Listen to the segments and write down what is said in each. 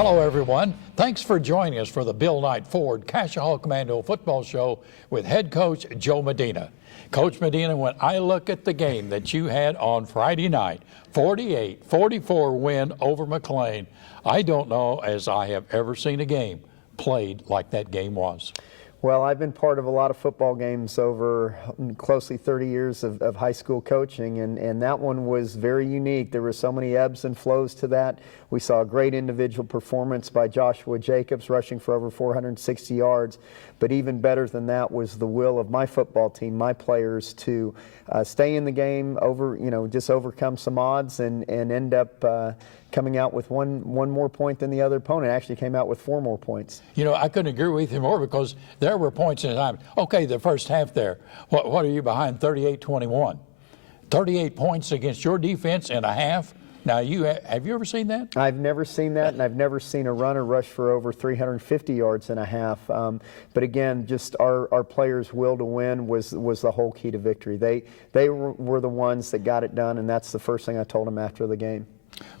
Hello, everyone. Thanks for joining us for the Bill Knight Ford Cascia Commando football show with head coach Joe Medina. Coach Medina, when I look at the game that you had on Friday night, 48-44 win over McLain, I don't know as I have ever seen a game played like that game was. Well, I've been part of a lot of football games over closely 30 years of high school coaching, and that one was very unique. There were so many ebbs and flows to that. We saw a great individual performance by Joshua Jacobs, rushing for over 460 yards. But even better than that was the will of my football team, my players, to stay in the game, just overcome some odds and end up coming out with one more point than the other opponent. Actually came out with 4 more points. You know, I couldn't agree with you more because there were points in time. Okay, the first half there, what are you behind 38-21? 38 points against your defense in a half. Now, have you ever seen that? I've never seen that, and I've never seen a runner rush for over 350 yards in a half. But again, just our players' will to win was the whole key to victory. They were the ones that got it done, and that's the first thing I told them after the game.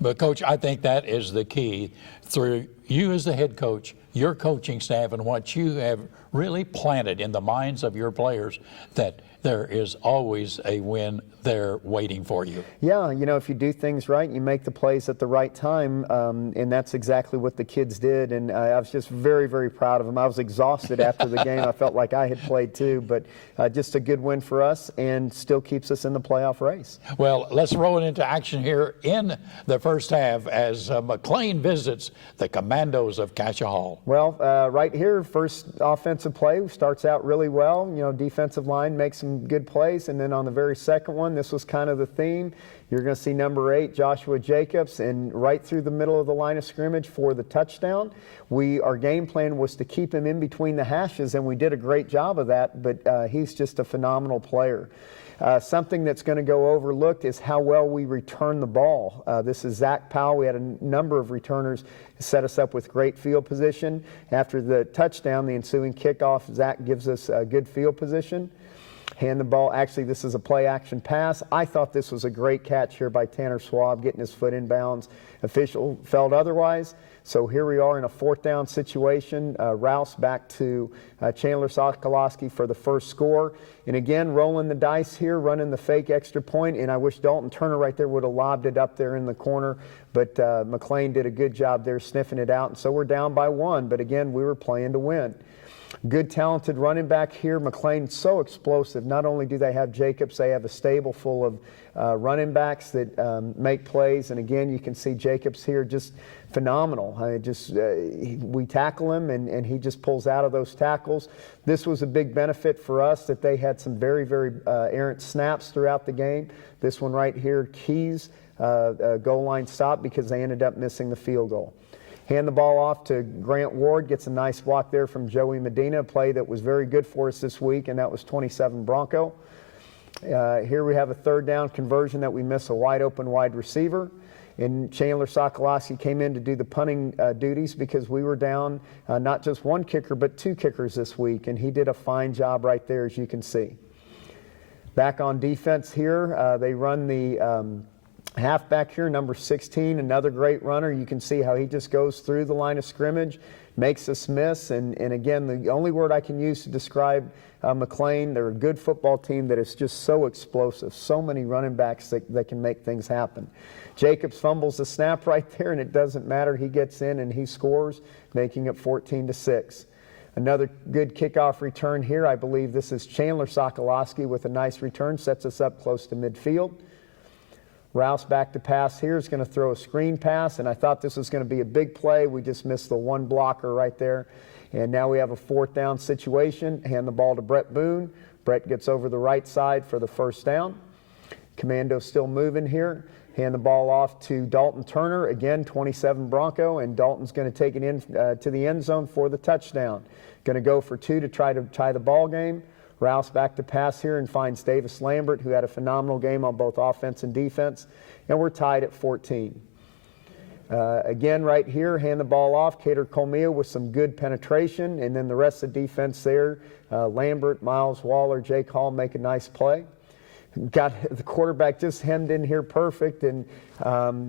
But, Coach, I think that is the key through you as the head coach, your coaching staff, and what you have really planted in the minds of your players, that there is always a win there waiting for you. Yeah, you know, if you do things right, you make the plays at the right time, and that's exactly what the kids did, and I was just very, very proud of them. I was exhausted after the game. I felt like I had played too, but just a good win for us and still keeps us in the playoff race. Well, let's roll it into action here in the first half as McLain visits the Commandos of Cascia Hall. Well, right here, first offensive play starts out really well. You know, defensive line makes some good plays, and then on the very second one, this was kind of the theme. You're going to see number 8, Joshua Jacobs, and right through the middle of the line of scrimmage for the touchdown. Our game plan was to keep him in between the hashes, and we did a great job of that, but he's just a phenomenal player. Something that's going to go overlooked is how well we return the ball. This is Zach Powell. We had a number of returners set us up with great field position. After the touchdown, the ensuing kickoff, Zach gives us a good field position. Hand the ball. Actually, this is a play-action pass. I thought this was a great catch here by Tanner Schwab, getting his foot in bounds. Official felt otherwise. So here we are in a 4th down situation. Rouse back to Chandler Sokolowski for the first score. And again, rolling the dice here, running the fake extra point. And I wish Dalton Turner right there would have lobbed it up there in the corner. But McLain did a good job there sniffing it out. And so we're down by 1. But again, we were playing to win. Good, talented running back here. McLain, so explosive. Not only do they have Jacobs, they have a stable full of running backs that make plays. And again, you can see Jacobs here just phenomenal. We tackle him, and he just pulls out of those tackles. This was a big benefit for us that they had some very, very errant snaps throughout the game. This one right here, Keys, goal line stop because they ended up missing the field goal. Hand the ball off to Grant Ward, gets a nice block there from Joey Medina, a play that was very good for us this week, and that was 27 Bronco. Here we have a 3rd down conversion that we miss a wide-open wide receiver. And Chandler Sokolowski came in to do the punting duties because we were down not just 1 kicker, but 2 kickers this week, and he did a fine job right there, as you can see. Back on defense here, they run the halfback here, number 16, another great runner. You can see how he just goes through the line of scrimmage, makes us miss. And again, the only word I can use to describe McLain, they're a good football team that is just so explosive. So many running backs that can make things happen. Jacobs fumbles the snap right there, and it doesn't matter. He gets in and he scores, making it 14-6. Another good kickoff return here. I believe this is Chandler Sokolowski with a nice return, sets us up close to midfield. Rouse back to pass here is going to throw a screen pass, and I thought this was going to be a big play. We just missed the 1 blocker right there. And now we have a 4th down situation. Hand the ball to Brett Boone. Brett gets over the right side for the first down. Commando still moving here. Hand the ball off to Dalton Turner. Again, 27 Bronco, and Dalton's going to take it in to the end zone for the touchdown. Going to go for 2 to try to tie the ball game. Rouse back to pass here and finds Davis Lambert, who had a phenomenal game on both offense and defense. And we're tied at 14. Again, right here, hand the ball off. Cater Colmia with some good penetration. And then the rest of the defense there, Lambert, Miles Waller, Jake Hall make a nice play. got the quarterback just hemmed in here perfect, and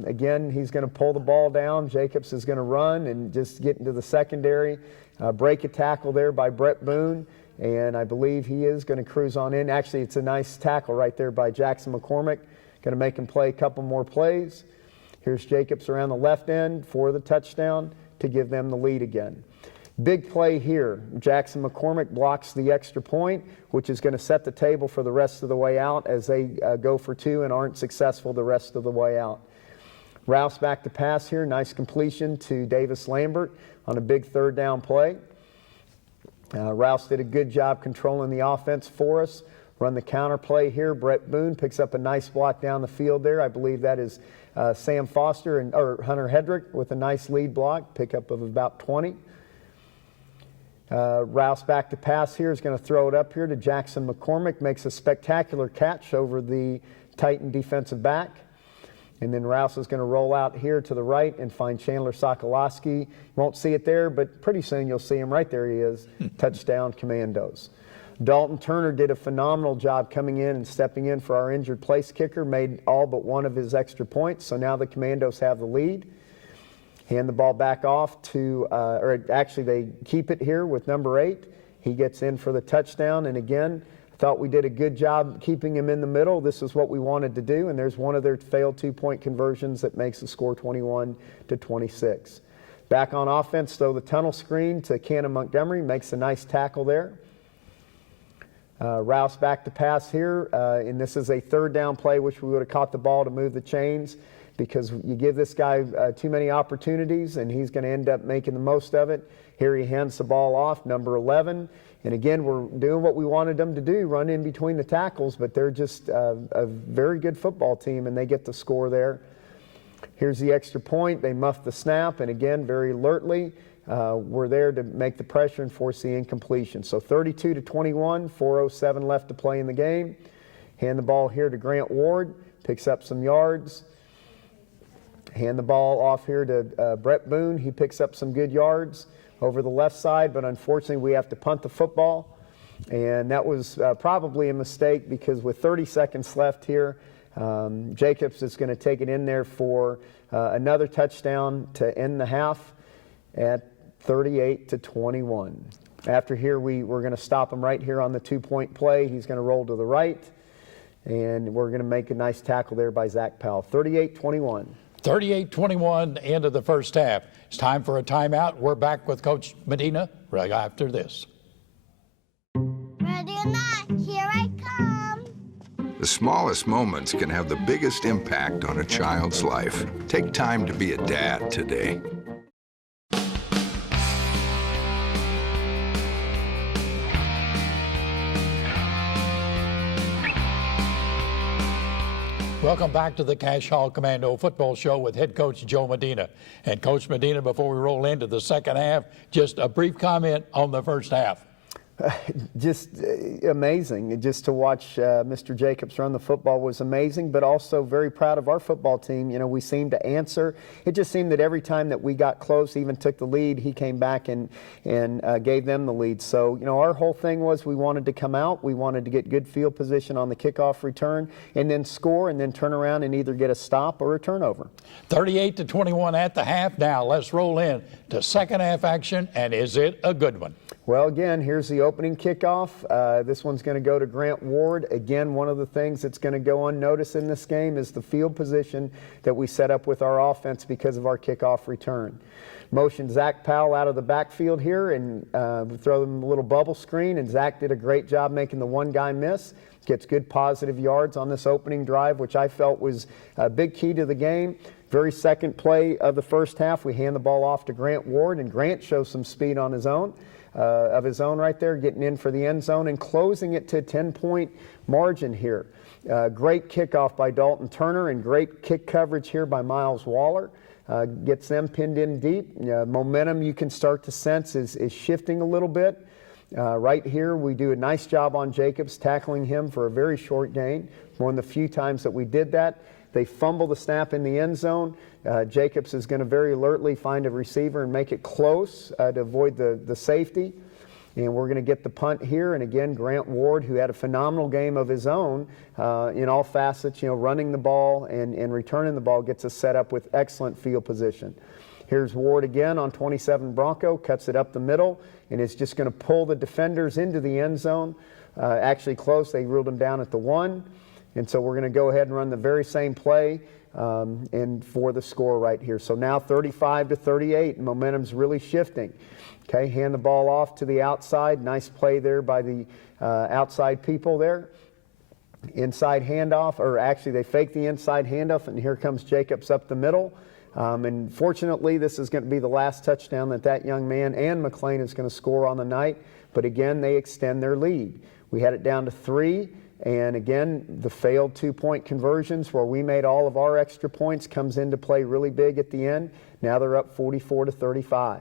again, he's going to pull the ball down. Jacobs is going to run and just get into the secondary, break a tackle there by Brett Boone, and I believe he is going to cruise on in. Actually, it's a nice tackle right there by Jackson McCormick. Going to make him play a couple more plays. Here's Jacobs around the left end for the touchdown to give them the lead again. Big play here. Jackson McCormick blocks the extra point, which is going to set the table for the rest of the way out as they go for two and aren't successful the rest of the way out. Rouse back to pass here. Nice completion to Davis Lambert on a big third down play. Rouse did a good job controlling the offense for us. Run the counter play here. Brett Boone picks up a nice block down the field there. I believe that is Sam Foster or Hunter Hedrick with a nice lead block, pickup of about 20. Rouse back to pass here is going to throw it up here to Jackson McCormick. Makes a spectacular catch over the Titan defensive back. And then Rouse is going to roll out here to the right and find Chandler Sokolowski. Won't see it there, but pretty soon you'll see him. Right there he is. Touchdown, Commandos. Dalton Turner did a phenomenal job coming in and stepping in for our injured place kicker, made all but one of his extra points, so now the Commandos have the lead. Hand the ball back off to, or actually they keep it here with number 8. He gets in for the touchdown, and again, thought we did a good job keeping him in the middle. This is what we wanted to do, and there's one of their failed 2-point conversions that makes the score 21-26. Back on offense, throw the tunnel screen to Cannon Montgomery, makes a nice tackle there. Rouse back to pass here, and this is a third down play, which we would have caught the ball to move the chains, because you give this guy too many opportunities, and he's going to end up making the most of it. Here he hands the ball off, number 11. And again, we're doing what we wanted them to do, run in between the tackles, but they're just a very good football team, and they get the score there. Here's the extra point. They muff the snap, and again, very alertly, we're there to make the pressure and force the incompletion. So 32-21, 4:07 left to play in the game. Hand the ball here to Grant Ward, picks up some yards. Hand the ball off here to Brett Boone. He picks up some good yards over the left side, but unfortunately we have to punt the football. And that was probably a mistake, because with 30 seconds left here, Jacobs is going to take it in there for another touchdown to end the half at 38-21. After here, we're going to stop him right here on the 2-point play. He's going to roll to the right, and we're going to make a nice tackle there by Zach Powell. 38-21. 38-21, the end of the first half. It's time for a timeout. We're back with Coach Medina right after this. Ready or not, here I come. The smallest moments can have the biggest impact on a child's life. Take time to be a dad today. Welcome back to the Cascia Commando football show with head coach Joe Medina. And Coach Medina, before we roll into the second half, just a brief comment on the first half. Just amazing. Just to watch Mr. Jacobs run the football was amazing, but also very proud of our football team. You know, we seemed to answer. It just seemed that every time that we got close, even took the lead, he came back and gave them the lead. So, you know, our whole thing was we wanted to come out. We wanted to get good field position on the kickoff return and then score and then turn around and either get a stop or a turnover. 38-21 at the half. Now let's roll in to second half action, and is it a good one? Well, again, here's the opening kickoff. This one's going to go to Grant Ward. Again, one of the things that's going to go unnoticed in this game is the field position that we set up with our offense because of our kickoff return. Motion Zach Powell out of the backfield here and throw them a little bubble screen, and Zach did a great job making the one guy miss. Gets good positive yards on this opening drive, which I felt was a big key to the game. Very second play of the first half, we hand the ball off to Grant Ward, and Grant shows some speed on his own. Right there, getting in for the end zone and closing it to a 10-point margin here. Great kickoff by Dalton Turner and great kick coverage here by Miles Waller. Gets them pinned in deep. Momentum you can start to sense is shifting a little bit. Right here, we do a nice job on Jacobs, tackling him for a very short gain. One of the few times that we did that. They fumble the snap in the end zone. Jacobs is going to very alertly find a receiver and make it close to avoid the safety. And we're going to get the punt here. And again, Grant Ward, who had a phenomenal game of his own in all facets, running the ball and returning the ball, gets us set up with excellent field position. Here's Ward again on 27 Bronco, cuts it up the middle, and is just going to pull the defenders into the end zone. Actually close, they ruled him down at the 1. And so we're going to go ahead and run the very same play and for the score right here. So now 35-38, and momentum's really shifting. Okay, hand the ball off to the outside. Nice play there by the outside people there. Inside handoff, or actually they fake the inside handoff, and here comes Jacobs up the middle. And fortunately, this is going to be the last touchdown that young man and McLain is going to score on the night. But again, they extend their lead. We had it down to 3. And again, the failed 2-point conversions where we made all of our extra points comes into play really big at the end. Now they're up 44-35.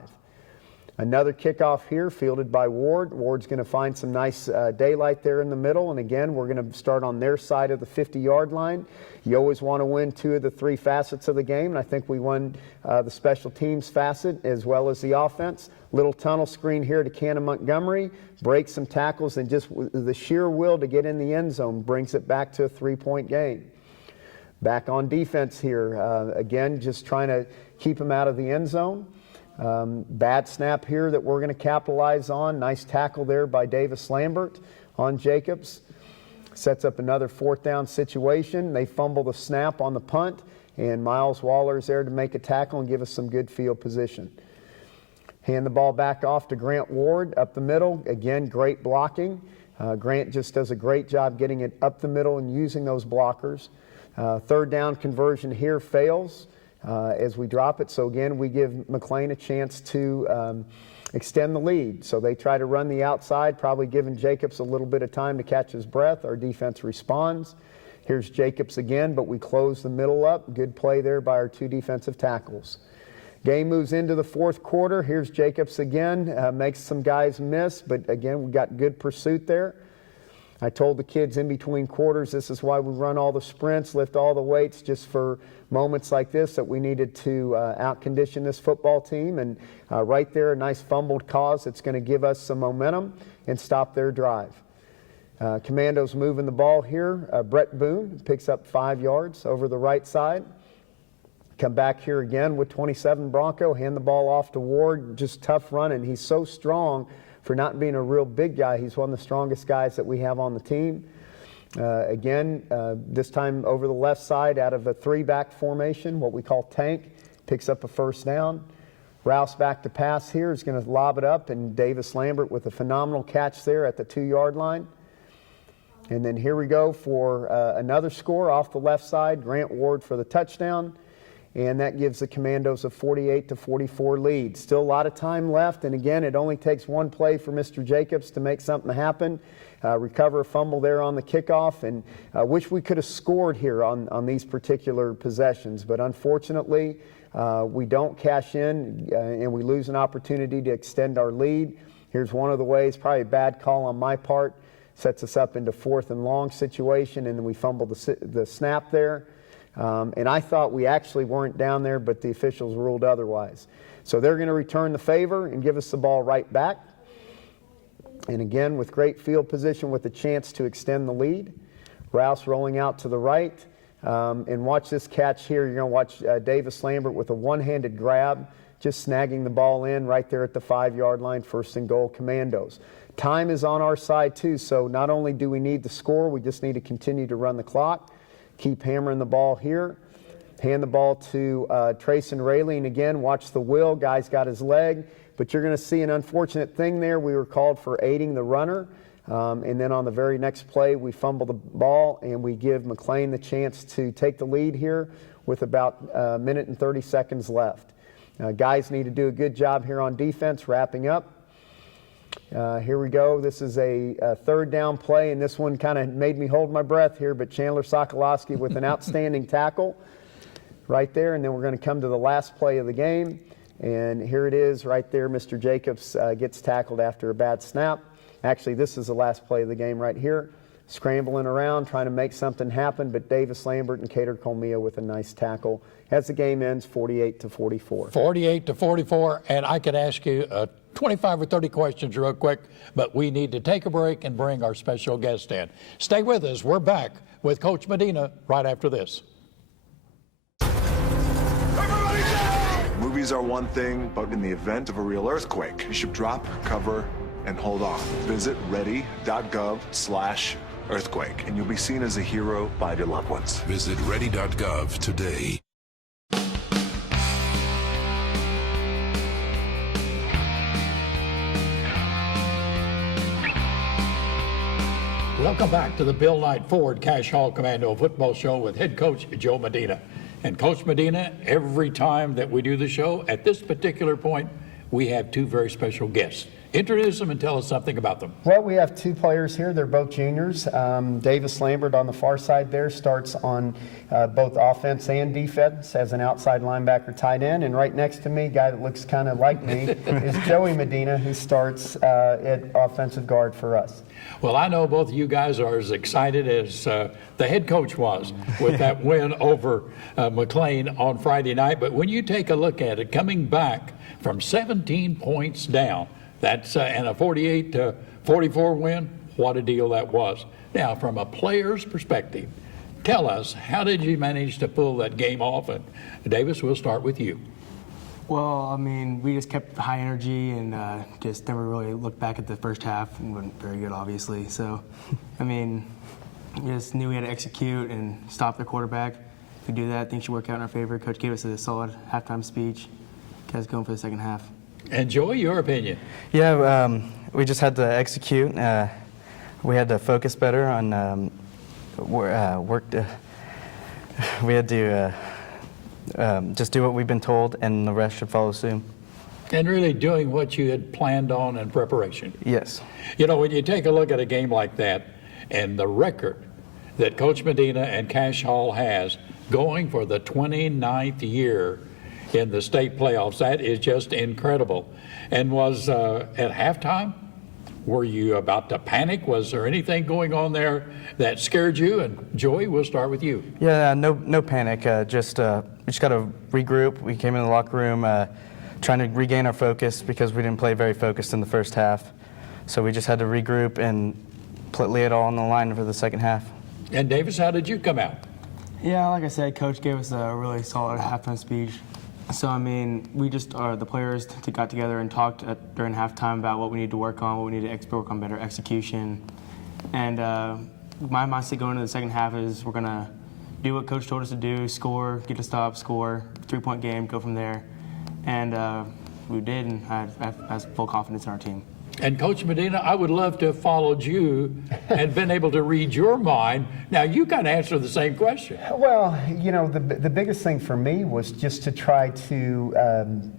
Another kickoff here fielded by Ward. Ward's going to find some nice daylight there in the middle. And again, we're going to start on their side of the 50-yard line. You always want to win 2 of the 3 facets of the game. And I think we won the special teams facet as well as the offense. Little tunnel screen here to Cannon Montgomery. Breaks some tackles, and just the sheer will to get in the end zone brings it back to a 3-point game. Back on defense here. Again, just trying to keep them out of the end zone. Bad snap here that we're going to capitalize on. Nice tackle there by Davis Lambert on Jacobs. Sets up another 4th down situation. They fumble the snap on the punt, and Miles Waller's there to make a tackle and give us some good field position. Hand the ball back off to Grant Ward up the middle. Again, great blocking. Grant just does a great job getting it up the middle and using those blockers. 3rd down conversion here fails as we drop it. So again, we give McLain a chance to extend the lead. So they try to run the outside, probably giving Jacobs a little bit of time to catch his breath. Our defense responds. Here's Jacobs again, but we close the middle up. Good play there by our 2 defensive tackles. Game moves into the 4th quarter. Here's Jacobs again. Makes some guys miss, but again, we got good pursuit there. I told the kids in between quarters, this is why we run all the sprints, lift all the weights, just for moments like this, that we needed to out-condition this football team. And right there, a nice fumbled cause that's going to give us some momentum and stop their drive. Commando's moving the ball here. Brett Boone picks up 5 yards over the right side. Come back here again with 27 Bronco, hand the ball off to Ward, just tough running. He's so strong for not being a real big guy. He's one of the strongest guys that we have on the team. Again, this time over the left side out of a 3-back formation, what we call tank, picks up a 1st down. Rouse back to pass here is going to lob it up, and Davis Lambert with a phenomenal catch there at the 2-yard line. And then here we go for another score off the left side, Grant Ward for the touchdown. And that gives the Commandos a 48-44 lead. Still a lot of time left, and again, it only takes one play for Mr. Jacobs to make something happen. Recover a fumble there on the kickoff, and wish we could have scored here on these particular possessions. But unfortunately, we don't cash in, and we lose an opportunity to extend our lead. Here's one of the ways, probably a bad call on my part, sets us up into 4th and long situation, and then we fumble the snap there. And I thought we actually weren't down there, but the officials ruled otherwise. So they're going to return the favor and give us the ball right back. And again, with great field position with a chance to extend the lead. Rouse rolling out to the right. And watch this catch here. You're going to watch Davis Lambert with a one-handed grab, just snagging the ball in right there at the 5-yard line, 1st and goal, Commandos. Time is on our side too, so not only do we need the score, we just need to continue to run the clock. Keep hammering the ball here. Hand the ball to Trayson Raley, and again, watch the will. Guy's got his leg, but you're going to see an unfortunate thing there. We were called for aiding the runner, and then on the very next play, we fumble the ball, and we give McLain the chance to take the lead here with about a minute and 30 seconds left. Guys need to do a good job here on defense, wrapping up. Here we go. This is a 3rd down play, and this one kind of made me hold my breath here, but Chandler Sokolowski with an outstanding tackle right there, and then we're going to come to the last play of the game, and here it is right there. Mr. Jacobs gets tackled after a bad snap. Actually, this is the last play of the game right here. Scrambling around, trying to make something happen, but Davis Lambert and Cater Colmia with a nice tackle as the game ends 48-44. 48-44, and I could ask you a 25 or 30 questions real quick, but we need to take a break and bring our special guest in. Stay with us. We're back with Coach Medina right after this. Movies are one thing, but in the event of a real earthquake, you should drop, cover, and hold on. Visit ready.gov/earthquake, and you'll be seen as a hero by your loved ones. Visit ready.gov today. Welcome back to the Bill Knight Ford Cash Hall Commando football show with head coach Joe Medina. And Coach Medina, every time that we do the show, at this particular point, we have two very special guests. Introduce them and tell us something about them. Well, we have two players here. They're both juniors. Davis Lambert on the far side there starts on both offense and defense as an outside linebacker tight end. And right next to me, a guy that looks kind of like me, is Joey Medina, who starts at offensive guard for us. Well, I know both of you guys are as excited as the head coach was with that win over McLain on Friday night. But when you take a look at it, coming back from 17 points down, that's and a 48-44 win, what a deal that was. Now, from a player's perspective, tell us, how did you manage to pull that game off? And Davis, we'll start with you. Well, I mean, we just kept high energy and just never really looked back at the first half. And wasn't very good, obviously. So, I mean, just knew we had to execute and stop the quarterback. If we do that, things should work out in our favor. Coach gave us a solid halftime speech. Guys going for the second half. And Joey, your opinion? Yeah, we just had to execute. We had to focus better on work. We had to just do what we've been told, and the rest should follow soon. And really doing what you had planned on in preparation. Yes. You know, when you take a look at a game like that and the record that Coach Medina and Cash Hall has going for the 29th year in the state playoffs, that is just incredible. And was at halftime, were you about to panic? Was there anything going on there that scared you? And Joey, we'll start with you. Yeah, no panic. We just got to regroup. We came in the locker room trying to regain our focus because we didn't play very focused in the first half. So we just had to regroup and lay it all on the line for the second half. And Davis, how did you come out? Yeah, like I said, Coach gave us a really solid halftime speech. So, I mean, we just, the players got together and talked during halftime about what we need to work on, what we need to work on better execution. And my mindset going into the second half is we're going to do what Coach told us to do, score, get a stop, score, 3-point game, go from there. And we did, and I have full confidence in our team. And Coach Medina, I would love to have followed you and been able to read your mind. Now, you got to answer the same question. Well, you know, the biggest thing for me was just to try to,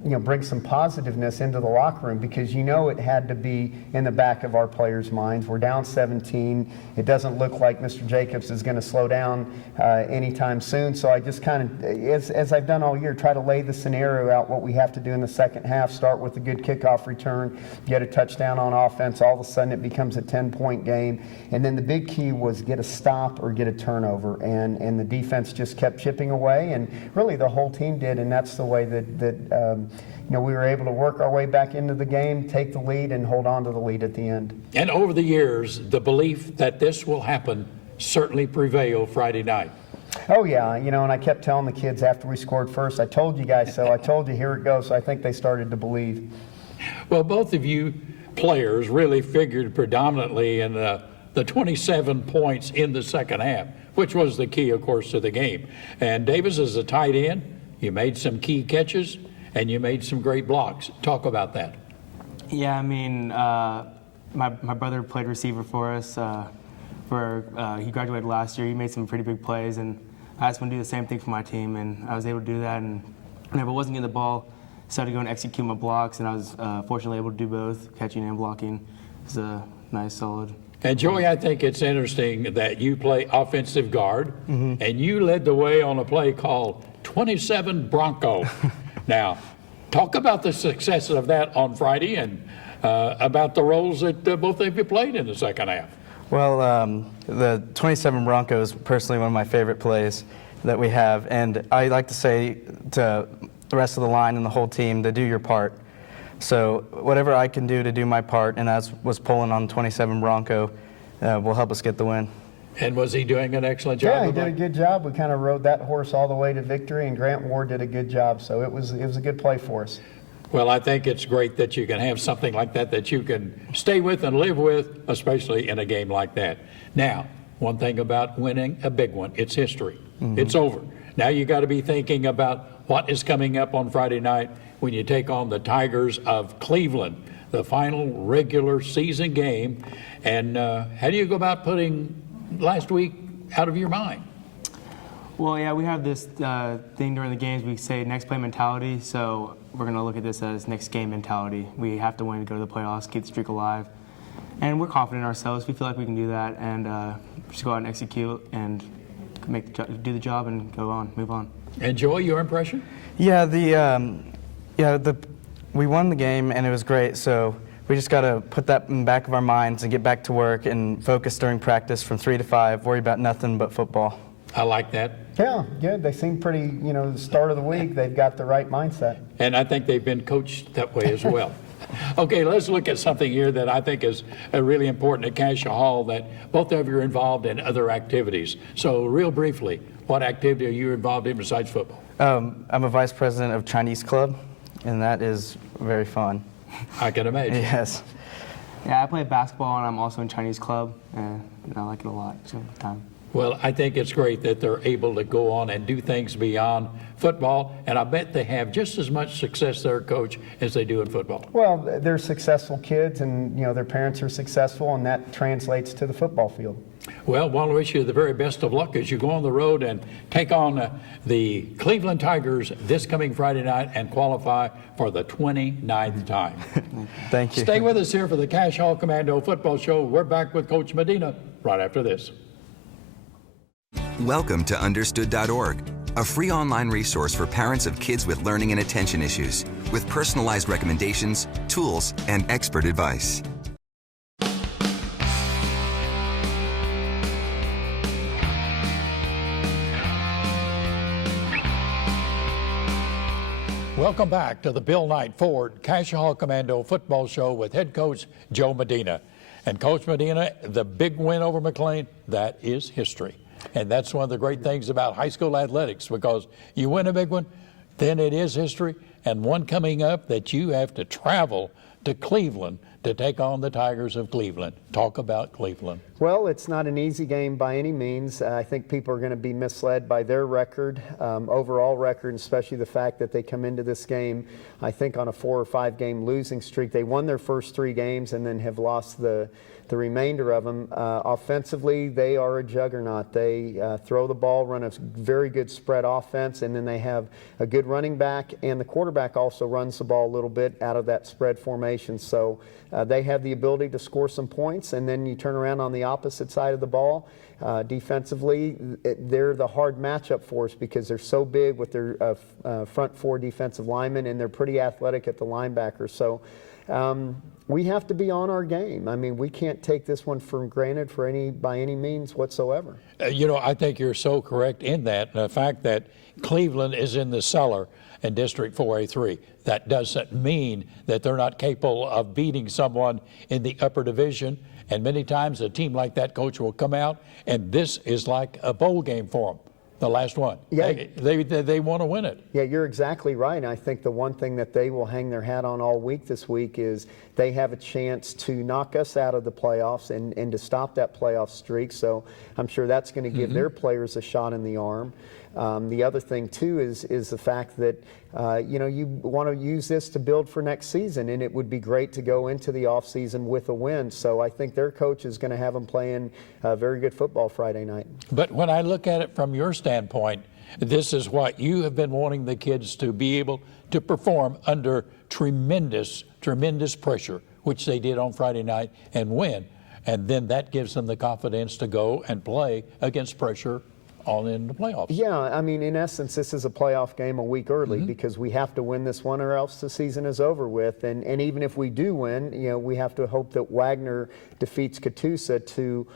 bring some positiveness into the locker room because, it had to be in the back of our players' minds. We're down 17. It doesn't look like Mr. Jacobs is going to slow down anytime soon. So I just kind of, as I've done all year, try to lay the scenario out, what we have to do in the second half, start with a good kickoff return, get a touchdown on offense. All of a sudden it becomes a 10-point game. And then the big key was get a stop or get a turnover. And the defense just kept chipping away. And really the whole team did. And that's the way that we were able to work our way back into the game, take the lead, and hold on to the lead at the end. And over the years, the belief that this will happen certainly prevailed Friday night. Oh, yeah. And I kept telling the kids after we scored first, I told you guys so. I told you, here it goes. So I think they started to believe. Well, both of you players really figured predominantly in the 27 points in the second half, which was the key, of course, to the game. And Davis, as a tight end, you made some key catches and you made some great blocks. Talk about that. Yeah, I mean, my brother played receiver for us. He graduated last year. He made some pretty big plays, and I just want to do the same thing for my team, and I was able to do that. And whenever I wasn't getting the ball, started to go and execute my blocks, and I was fortunately able to do both, catching and blocking. It was a nice, solid. And Joey, I think it's interesting that you play offensive guard, and you led the way on a play called 27 Bronco. Now, talk about the success of that on Friday and about the roles that both of you played in the second half. Well, the 27 Bronco is personally one of my favorite plays that we have, and I like to say to the rest of the line and the whole team to do your part. So whatever I can do to do my part, and as was pulling on 27 Bronco, will help us get the win. And was he doing an excellent job? Yeah, he did a good job. We kind of rode that horse all the way to victory, and Grant Ward did a good job. So it was a good play for us. Well, I think it's great that you can have something like that that you can stay with and live with, especially in a game like that. Now, one thing about winning a big one, it's history. It's over. Now you got to be thinking about what is coming up on Friday night when you take on the Tigers of Cleveland, the final regular season game. And how do you go about putting last week out of your mind? Well, yeah, we have this thing during the games. We say next play mentality. So we're going to look at this as next game mentality. We have to win to go to the playoffs, keep the streak alive. And we're confident in ourselves. We feel like we can do that, and just go out and execute and do the job and go on, move on. And Joy, your impression? Yeah, we won the game and it was great. So we just got to put that in the back of our minds and get back to work and focus during practice from 3 to 5. Worry about nothing but football. I like that. Yeah, good. They seem pretty, the start of the week, they've got the right mindset. And I think they've been coached that way as well. Okay, let's look at something here that I think is really important at Cascia Hall, that both of you are involved in other activities. So real briefly, what activity are you involved in besides football? I'm a vice president of Chinese Club, and that is very fun. I can imagine. Yes. Yeah, I play basketball, and I'm also in Chinese club, and I like it a lot. So time. Well, I think it's great that they're able to go on and do things beyond football, and I bet they have just as much success there, Coach, as they do in football. Well, they're successful kids, and their parents are successful, and that translates to the football field. Well, I want to wish you the very best of luck as you go on the road and take on the Cleveland Tigers this coming Friday night and qualify for the 29th time. Thank you. Stay with us here for the Cascia Hall Commando Football Show. We're back with Coach Medina right after this. Welcome to Understood.org, a free online resource for parents of kids with learning and attention issues, with personalized recommendations, tools, and expert advice. Welcome back to the Bill Knight Ford Cascia Hall Commando Football Show with head coach Joe Medina. And Coach Medina, the big win over McLain, that is history. And that's one of the great things about high school athletics, because you win a big one, then it is history. And one coming up that you have to travel to Cleveland to take on the Tigers of Cleveland. Talk about Cleveland. Well, it's not an easy game by any means. I think people are going to be misled by their record, overall record, and especially the fact that they come into this game, I think, on a 4 or 5 game losing streak. They won their first 3 games and then have lost the remainder of them. Offensively, they are a juggernaut. They throw the ball, run a very good spread offense, and then they have a good running back, and the quarterback also runs the ball a little bit out of that spread formation. So they have the ability to score some points, and then you turn around on the opposite side of the ball. Defensively, they're the hard matchup for us because they're so big with their front 4 defensive linemen, and they're pretty athletic at the linebacker. So we have to be on our game. I mean, we can't take this one for granted by any means whatsoever. I think you're so correct in that. The fact that Cleveland is in the cellar in District 4A3, that doesn't mean that they're not capable of beating someone in the upper division. And many times a team like that, Coach, will come out, and this is like a bowl game for them. The last one. Yeah. They want to win it. Yeah, you're exactly right. And I think the one thing that they will hang their hat on all week this week is they have a chance to knock us out of the playoffs and to stop that playoff streak. So I'm sure that's going to give their players a shot in the arm. The other thing, too, is the fact that, you want to use this to build for next season, and it would be great to go into the offseason with a win. So I think their coach is going to have them playing very good football Friday night. But when I look at it from your standpoint, this is what you have been wanting the kids to be able to perform under tremendous, tremendous pressure, which they did on Friday night and win. And then that gives them the confidence to go and play against pressure on in the playoffs. Yeah, I mean, in essence, this is a playoff game a week early because we have to win this one or else the season is over with. And even if we do win, we have to hope that Wagner defeats Catoosa to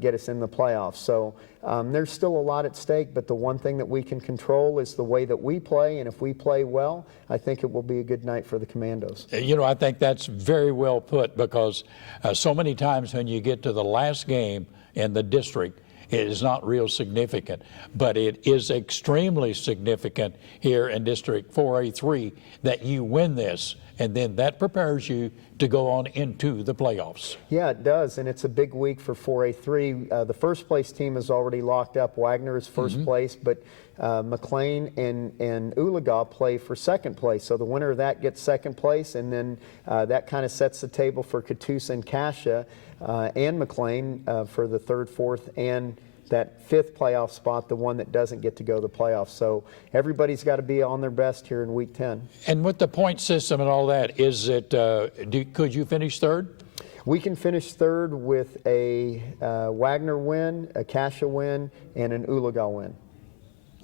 get us in the playoffs. So there's still a lot at stake, but the one thing that we can control is the way that we play. And if we play well, I think it will be a good night for the Commandos. I think that's very well put, because so many times when you get to the last game in the district, it is not real significant, but it is extremely significant here in District 4A3 that you win this, and then that prepares you to go on into the playoffs. Yeah, it does, and it's a big week for 4A3. The first place team is already locked up. Wagner is first place, but McLain and Oologah play for second place. So the winner of that gets second place, and then that kind of sets the table for Catoosa and Cascia and McLain for the third, fourth, and that fifth playoff spot, the one that doesn't get to go to the playoffs. So everybody's got to be on their best here in week 10. And with the point system and all that, is it? Could you finish third? We can finish third with a Wagner win, a Cascia win, and an Oologah win.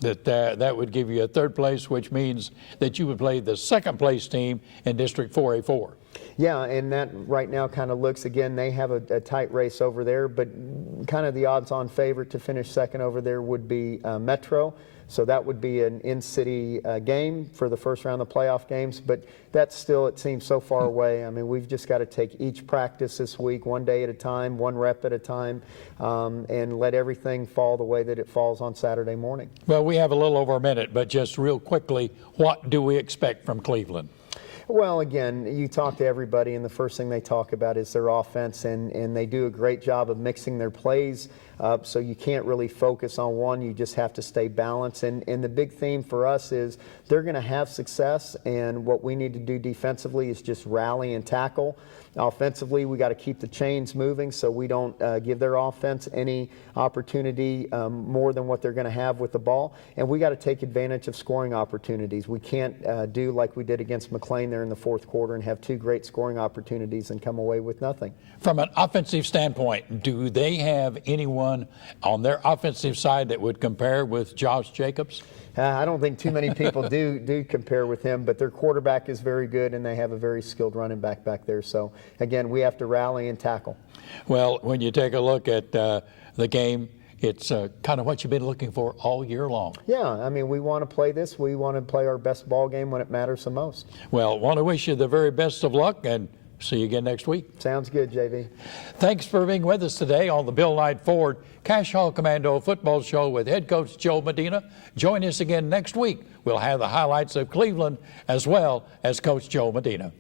That would give you a third place, which means that you would play the second place team in District 4A4. Yeah, and that right now kind of looks, again, they have a tight race over there, but kind of the odds-on favorite to finish second over there would be Metro. So that would be an in-city game for the first round of the playoff games, but that's still, it seems so far away. I mean, we've just got to take each practice this week, one day at a time, one rep at a time, and let everything fall the way that it falls on Saturday morning. Well, we have a little over a minute, but just real quickly, what do we expect from Cleveland? Well, again, you talk to everybody, and the first thing they talk about is their offense, and they do a great job of mixing their plays up, so you can't really focus on one. You just have to stay balanced. And the big theme for us is they're going to have success, and what we need to do defensively is just rally and tackle. Offensively, we got to keep the chains moving so we don't give their offense any opportunity more than what they're going to have with the ball. And we got to take advantage of scoring opportunities. We can't do like we did against McLain there in the fourth quarter and have two great scoring opportunities and come away with nothing. From an offensive standpoint, do they have anyone on their offensive side that would compare with Josh Jacobs? I don't think too many people do compare with him, but their quarterback is very good, and they have a very skilled running back there. So, again, we have to rally and tackle. Well, when you take a look at the game, it's kind of what you've been looking for all year long. Yeah, I mean, we want to play this. We want to play our best ball game when it matters the most. Well, want to wish you the very best of luck, and see you again next week. Sounds good, JV. Thanks for being with us today on the Bill Knight Ford Cascia Commando Football Show with head coach Joe Medina. Join us again next week. We'll have the highlights of Cleveland as well as Coach Joe Medina.